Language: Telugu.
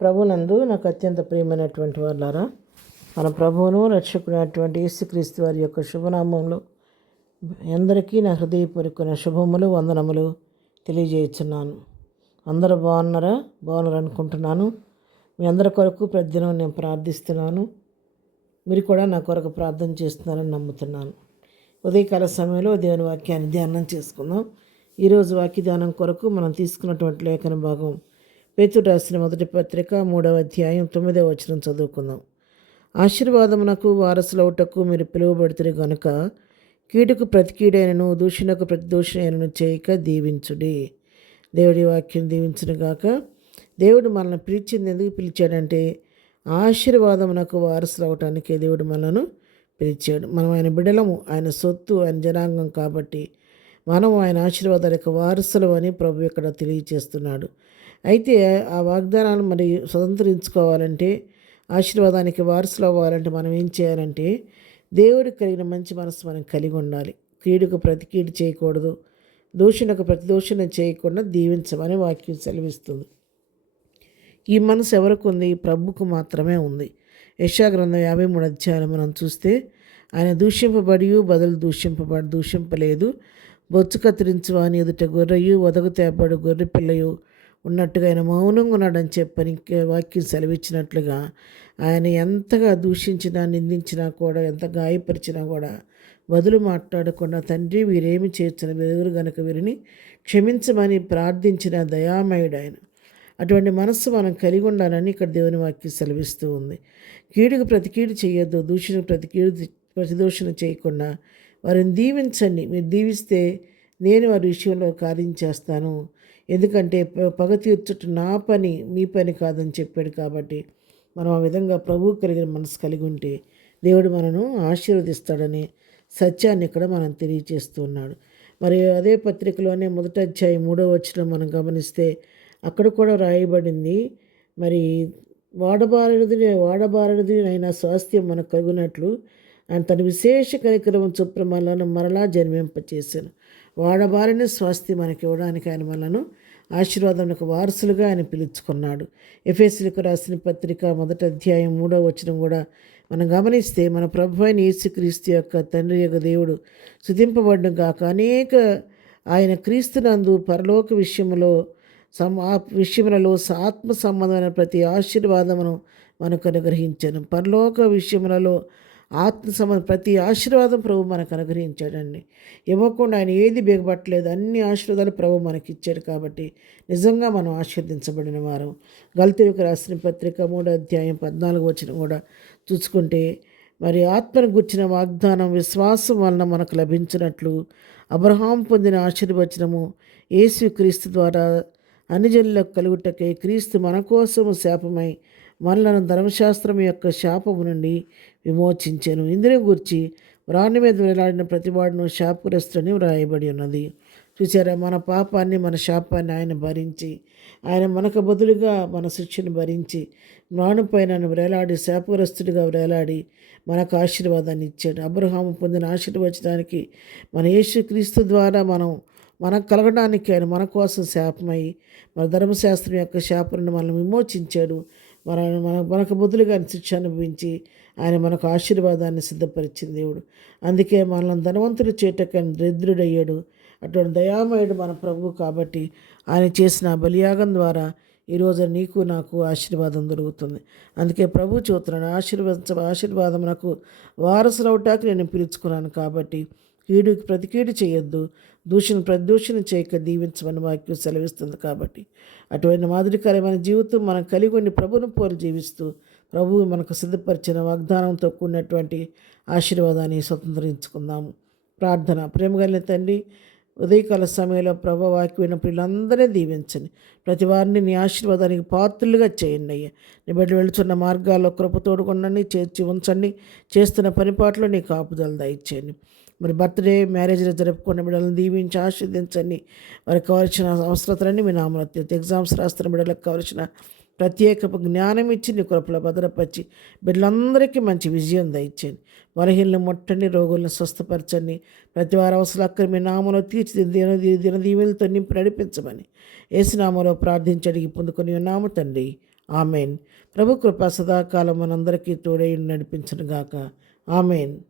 ప్రభునందు నాకు అత్యంత ప్రియమైనటువంటి వాళ్ళారా, మన ప్రభువును రక్షకుడైనటువంటి యేసుక్రీస్తు వారి యొక్క శుభనామంలో అందరికీ నా హృదయపూర్వకమైన శుభములు వందనములు తెలియజేస్తున్నాను. అందరూ బాగున్నారు అనుకుంటున్నాను. మీ అందరి కొరకు ప్రతిదినం నేను ప్రార్థిస్తున్నాను. మీరు కూడా నా కొరకు ప్రార్థన చేస్తున్నారని నమ్ముతున్నాను. ఉదయకాల సమయంలో దేవుని వాక్యాన్ని ధ్యానం చేసుకుందాం. ఈరోజు వాక్య ధ్యానం కొరకు మనం తీసుకున్నటువంటి లేఖన భాగం పేతురు రాసిన మొదటి పత్రిక 3వ అధ్యాయం 9వ వచనం చదువుకుందాం. ఆశీర్వాదమునకు వారసులవుటకు మీరు పిలువబడుతురు గనుక కీడుకు ప్రతి కీడైనను దూషణకు ప్రతి దూషణైనను చేయక దీవించుడి. దేవుడి వాక్యం దీవించునుగాక. దేవుడు మనల్ని పిలిచింది ఎందుకు పిలిచాడంటే ఆశీర్వాదమునకు వారసులు అవటానికి దేవుడు మనను పిలిచాడు. మనం ఆయన బిడలము, ఆయన సొత్తు, ఆయన జనాంగం కాబట్టి మనం ఆయన ఆశీర్వాదాలకు వారసులు అని ప్రభు ఇక్కడ తెలియచేస్తున్నాడు. అయితే ఆ వాగ్దానాలు మరి స్వతంత్రించుకోవాలంటే, ఆశీర్వాదానికి వారసులు అవ్వాలంటే మనం ఏం చేయాలంటే దేవుడికి కలిగిన మంచి మనసు మనం కలిగి ఉండాలి. కీడుకు ప్రతి కీడు చేయకూడదు, దూషణకు ప్రతి దూషణ చేయకుండా దీవించమని వాక్యం సెలవిస్తుంది. ఈ మనసు ఎవరికి ఉంది? ప్రభుకు మాత్రమే ఉంది. యెషయా గ్రంథం 53 అధ్యాయాలు మనం చూస్తే ఆయన దూషింపబడి బదులు దూషింపలేదు, బొచ్చు కత్తిరించు అని ఎదుట గొర్రెయు వదకు తేపడు గొర్రె పిల్లయు ఉన్నట్టుగా ఆయన మౌనంగా ఉన్నాడని చెప్పని వాక్యం సెలవిచ్చినట్లుగా ఆయన ఎంతగా దూషించినా నిందించినా కూడా, ఎంత గాయపరిచినా కూడా బదులు మాట్లాడకుండా తండ్రి వీరేమి చేర్చిన వెలుగురు గనుక వీరిని క్షమించమని ప్రార్థించిన దయామయుడు ఆయన. అటువంటి మనస్సు మనం కలిగి ఉండాలని ఇక్కడ దేవుని వాక్యం సెలవిస్తూ ఉంది. కీడుకు ప్రతి కీడు చేయొద్దు, దూషణకు ప్రతి దూషణ చేయకుండా వారిని దీవించండి. మీరు దీవిస్తే నేను వారి విషయంలో కార్యం చేస్తాను. ఎందుకంటే పగ తీర్చుట నా పని, మీ పని కాదని చెప్పాడు. కాబట్టి మనం ఆ విధంగా ప్రభువు కలిగిన మనసు కలిగి ఉంటే దేవుడు మనను ఆశీర్వదిస్తాడని సత్యాన్ని ఇక్కడ మనం తెలియచేస్తున్నాడు. మరి అదే పత్రికలోనే మొదటి అధ్యాయం 3వ వచనం మనం గమనిస్తే అక్కడ కూడా రాయబడింది, మరి వాడబారనిది అయినా స్వాస్థ్యం మనకు కలుగునట్లు ఆయన తన విశేష కనికరం చొప్పున మనలను మరలా జన్మింపచేశాను. వాడబారిన స్వాస్థ్యం మనకి ఇవ్వడానికి ఆయన మనలను ఆశీర్వాదానికి వారసులుగా ఆయన పిలుచుకున్నాడు. ఎఫెసీయులకు రాసిన పత్రిక మొదటి అధ్యాయం 3వ వచనం కూడా మనం గమనిస్తే మన ప్రభు అయిన యేసుక్రీస్తు యొక్క తండ్రి యొక్క దేవుడు స్తుతింపబడను గాక. అనేక ఆయన క్రీస్తునందు పరలోక విషయములలో ఆత్మ సంబంధమైన ప్రతి ఆశీర్వాదమును మనకు అనుగ్రహించాను. పరలోక విషయములలో ఆత్మ సంబంధం ప్రతి ఆశీర్వాదం ప్రభు మనకు అనుగ్రహించాడండి. ఇవ్వకుండా ఆయన ఏది బిగబట్టలేదు. అన్ని ఆశీర్వాదాలు ప్రభు మనకి ఇచ్చాడు. కాబట్టి నిజంగా మనం ఆశీర్వదించబడిన వారం. గలతీయులకు రాసిన పత్రిక 3వ అధ్యాయం 14వ వచనం కూడా చూసుకుంటే, మరి ఆత్మను గుర్చిన వాగ్దానం విశ్వాసం వలన మనకు లభించినట్లు అబ్రహాం పొందిన ఆశీర్వచనము యేసు క్రీస్తు ద్వారా అన్యజనులకు కలుగుటకై క్రీస్తు మన కోసము శాపమై మనలను ధర్మశాస్త్రం యొక్క శాపము నుండి విమోచించాను. ఇందులో గురించి వ్రాణి మీద వేలాడిన ప్రతివాడును శాపగ్రస్తుని వ్రాయబడి ఉన్నది. చూసారా, మన పాపాన్ని, మన శాపాన్ని ఆయన భరించి, ఆయన మనకు బదులుగా మన శిక్షను భరించి మ్రాణుపైన వేలాడి శాపగ్రస్తుడిగా వేలాడి మనకు ఆశీర్వాదాన్ని ఇచ్చాడు. అబ్రహాము పొందిన ఆశీర్వచనానికి మన యేసుక్రీస్తు ద్వారా మనకు కలగడానికి ఆయన మన కోసం శాపమై మన ధర్మశాస్త్రం యొక్క శాపను మనల్ని విమోచించాడు. మనకు బదులుగా శిక్ష అనుభవించి ఆయన మనకు ఆశీర్వాదాన్ని సిద్ధపరిచిన దేవుడు. అందుకే మనల్ని ధనవంతులు చేయటకని దరిద్రుడయ్యాడు. అటువంటి దయామయుడు మన ప్రభువు. కాబట్టి ఆయన చేసిన బలియాగం ద్వారా ఈరోజు నీకు నాకు ఆశీర్వాదం దొరుకుతుంది. అందుకే ప్రభు చూస్తున్నాడు, ఆశీర్వాదం నాకు వారసులవటానికి నేను పిలుచుకున్నాను. కాబట్టి కీడుకి ప్రతి కీడు చేయొద్దు, ప్రతి దూషణ చేయక దీవించమని వాక్యం సెలవిస్తుంది. కాబట్టి అటువంటి మాదిరికరమైన జీవితం మనం కలిగి ఉండి ప్రభువును పోలి జీవిస్తూ ప్రభువు మనకు సిద్ధపరిచిన వాగ్దానంతో కూడినటువంటి ఆశీర్వాదాన్ని స్వతంత్రించుకుందాము. ప్రార్థన. ప్రేమగలిగిన తండ్రి, ఉదయకాల సమయంలో ప్రభు వాక్యమైన పిల్లలందరినీ దీవించండి. ప్రతి వారిని నీ ఆశీర్వాదానికి పాత్రులుగా చేయండి అయ్యా. నీ బిడ్డలు వెళుతున్న మార్గాల్లో కృప తోడుకొండండి, చేర్చి ఉంచండి. చేస్తున్న పనిపాట్లో నీ కాపుదల దయచేయండి. మరి బర్త్డే, మ్యారేజ్లో జరుపుకున్న బిడ్డలను దీవించి ఆశీర్వదించండి. వారికి కావాల్సిన అవసరతలన్నీ మీ నామములో ఎగ్జామ్స్ రాస్తున్న బిడ్డలకు కావాల్సిన ప్రత్యేక జ్ఞానం ఇచ్చి నీ కృపలో భద్రపరిచి బిడ్డలందరికీ మంచి విజయం దయచేయండి. బలహీనలను ముట్టండి, రోగులను స్వస్థపరచండి. ప్రతి వారి అవసరాలు అక్కడ మీ నామములో తీర్చిదిద్ది దిన దీవెనలతో నింపి నడిపించమని యేసు నామములో ప్రార్థించి అడిగి పొందుకొని ఉన్నాము తండ్రి. ఆమెన్. ప్రభు కృప సదాకాలం మనందరికీ తోడై నడిపించును గాక. ఆమెన్.